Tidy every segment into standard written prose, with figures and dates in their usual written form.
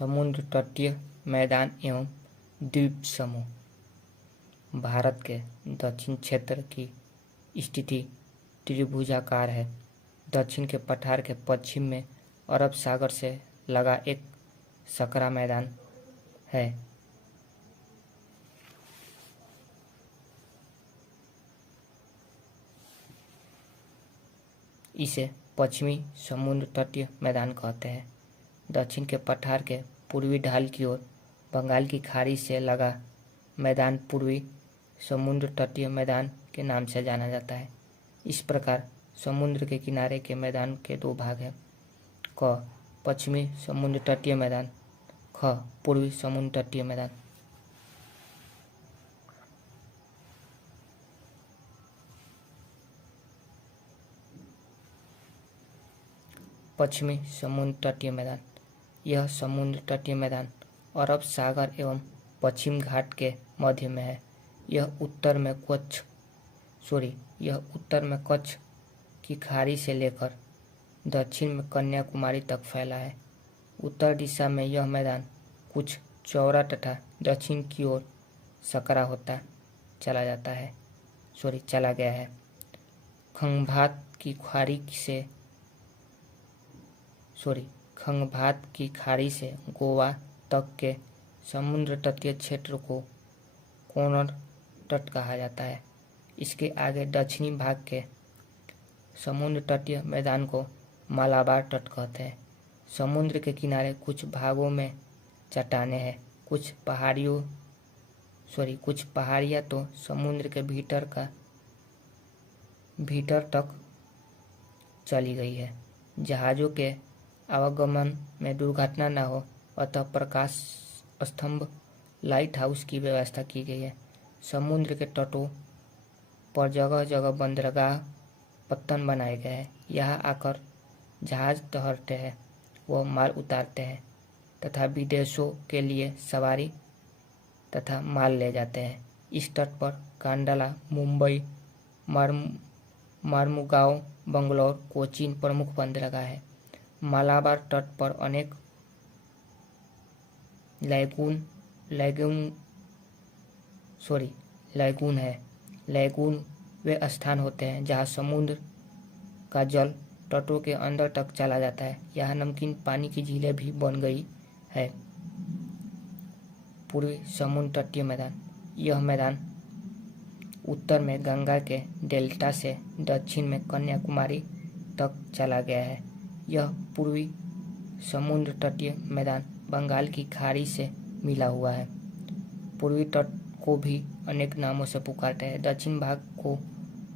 समुद्र तटीय मैदान एवं द्वीप समूह। भारत के दक्षिण क्षेत्र की स्थिति त्रिभुजाकार है। दक्षिण के पठार के पश्चिम में अरब सागर से लगा एक सकरा मैदान है। इसे पश्चिमी समुद्र तटीय मैदान कहते हैं। दक्षिण के पठार के पूर्वी ढाल की ओर बंगाल की खाड़ी से लगा मैदान पूर्वी समुद्र तटीय मैदान के नाम से जाना जाता है। इस प्रकार समुद्र के किनारे के मैदान के दो भाग हैं। क पश्चिमी समुद्र तटीय मैदान, ख पूर्वी समुद्र तटीय मैदान। पश्चिमी समुद्र तटीय मैदान। यह समुद्र तटीय मैदान अरब सागर एवं पश्चिम घाट के मध्य में है। यह उत्तर में कच्छ की खाड़ी से लेकर दक्षिण में कन्याकुमारी तक फैला है। उत्तर दिशा में यह मैदान कुछ चौड़ा तथा दक्षिण की ओर सकरा होता चला गया है। खंगभात की खाड़ी से गोवा तक के समुद्र तटीय क्षेत्र को कोनर तट कहा जाता है। इसके आगे दक्षिणी भाग के समुद्र तटीय मैदान को मालाबार तट कहते हैं। समुद्र के किनारे कुछ भागों में चट्टानें हैं। कुछ पहाड़ियाँ तो समुद्र के भीतर तक चली गई है। जहाज़ों के आवागमन में दुर्घटना न हो अतः प्रकाश स्तंभ लाइट हाउस की व्यवस्था की गई है। समुद्र के तटों पर जगह जगह बंदरगाह पत्तन बनाए गए हैं। यहाँ आकर जहाज ठहरते हैं व माल उतारते हैं तथा विदेशों के लिए सवारी तथा माल ले जाते हैं। इस तट पर कांडला, मुंबई, मार्मुगांव, बंगलौर, कोचीन प्रमुख बंदरगाह है। मालाबार तट पर अनेक लैगून है। लैगून वे स्थान होते हैं जहाँ समुद्र का जल तटों के अंदर तक चला जाता है। यहाँ नमकीन पानी की झीलें भी बन गई है। पूर्वी समुद्र तटीय मैदान। यह मैदान उत्तर में गंगा के डेल्टा से दक्षिण में कन्याकुमारी तक चला गया है। यह पूर्वी समुद्र तटीय मैदान बंगाल की खाड़ी से मिला हुआ है। पूर्वी तट को भी अनेक नामों से पुकारते हैं। दक्षिण भाग को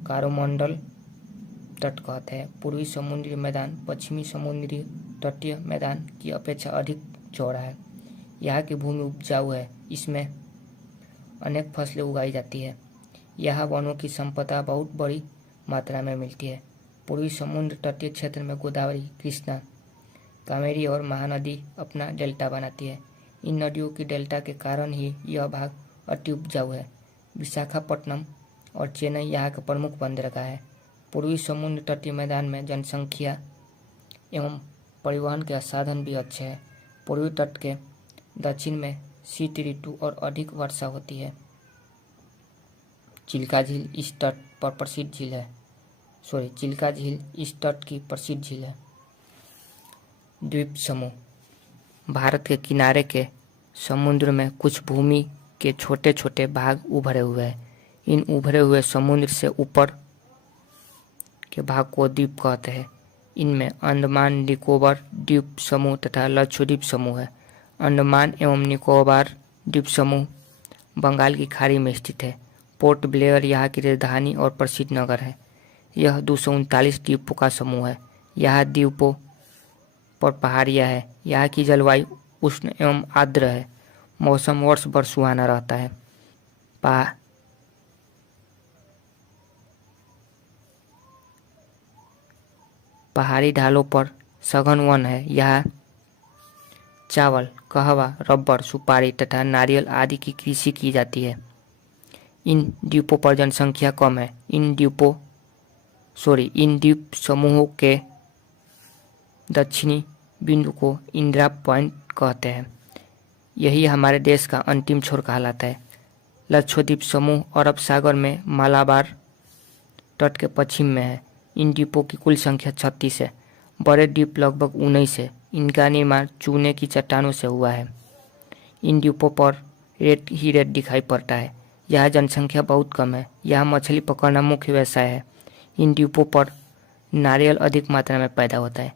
कोरोमंडल तट कहते हैं। पूर्वी समुद्री मैदान पश्चिमी समुद्री तटीय मैदान की अपेक्षा अधिक चौड़ा है। यहाँ की भूमि उपजाऊ है। इसमें अनेक फसलें उगाई जाती है। यहाँ वनों की संपदा बहुत बड़ी मात्रा में मिलती है। पूर्वी समुद्र तटीय क्षेत्र में गोदावरी, कृष्णा, कावेरी और महानदी अपना डेल्टा बनाती है। इन नदियों की डेल्टा के कारण ही यह भाग अति उपजाऊ है। विशाखापट्टनम और चेन्नई यहाँ के प्रमुख बंदरगाह है। पूर्वी समुद्र तटीय मैदान में जनसंख्या एवं परिवहन के साधन भी अच्छे हैं। पूर्वी तट के दक्षिण में शीत ऋतु और अधिक वर्षा होती है। चिल्का झील इस तट की प्रसिद्ध झील है। द्वीप समूह। भारत के किनारे के समुद्र में कुछ भूमि के छोटे छोटे भाग उभरे हुए हैं। इन उभरे हुए समुद्र से ऊपर के भाग को द्वीप कहते हैं। इनमें अंडमान निकोबार द्वीप समूह तथा लक्षद्वीप समूह है। अंडमान एवं निकोबार द्वीप समूह बंगाल की खाड़ी में स्थित है। पोर्ट ब्लेयर यहाँ की राजधानी और प्रसिद्ध नगर है। यह 239 द्वीपों का समूह है। यहाँ द्वीपों पर पहाड़ियाँ हैं। यहाँ की जलवायु उष्ण एवं आर्द्र है। मौसम वर्ष भर सुहाना रहता है। पहाड़ी ढालों पर सघन वन है। यहाँ चावल, कहवा, रबर, सुपारी तथा नारियल आदि की कृषि की जाती है। इन द्वीपों पर जनसंख्या कम है। इन द्वीप समूहों के दक्षिणी बिंदु को इंदिरा पॉइंट कहते हैं। यही हमारे देश का अंतिम छोर कहलाता है। लक्षद्वीप समूह अरब सागर में मालाबार तट के पश्चिम में है। इन द्वीपों की कुल संख्या 36 है। बड़े द्वीप लगभग 19 है। इनका निर्माण चूने की चट्टानों से हुआ है। इन द्वीपों पर रेत ही रेत दिखाई पड़ता है। यहाँ जनसंख्या बहुत कम है। यहाँ मछली पकड़ना मुख्य व्यवसाय है। इन द्वीपों पर नारियल अधिक मात्रा में पैदा होता है।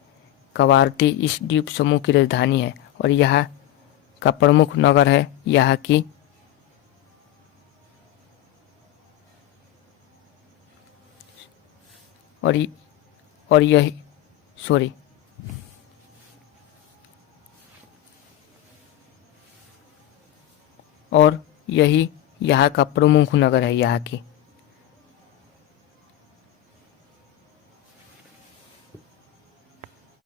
कवारती इस द्वीप समूह की राजधानी है और यहाँ का प्रमुख नगर है यहाँ की और यही सॉरी और यही यहाँ का प्रमुख नगर है यहाँ की।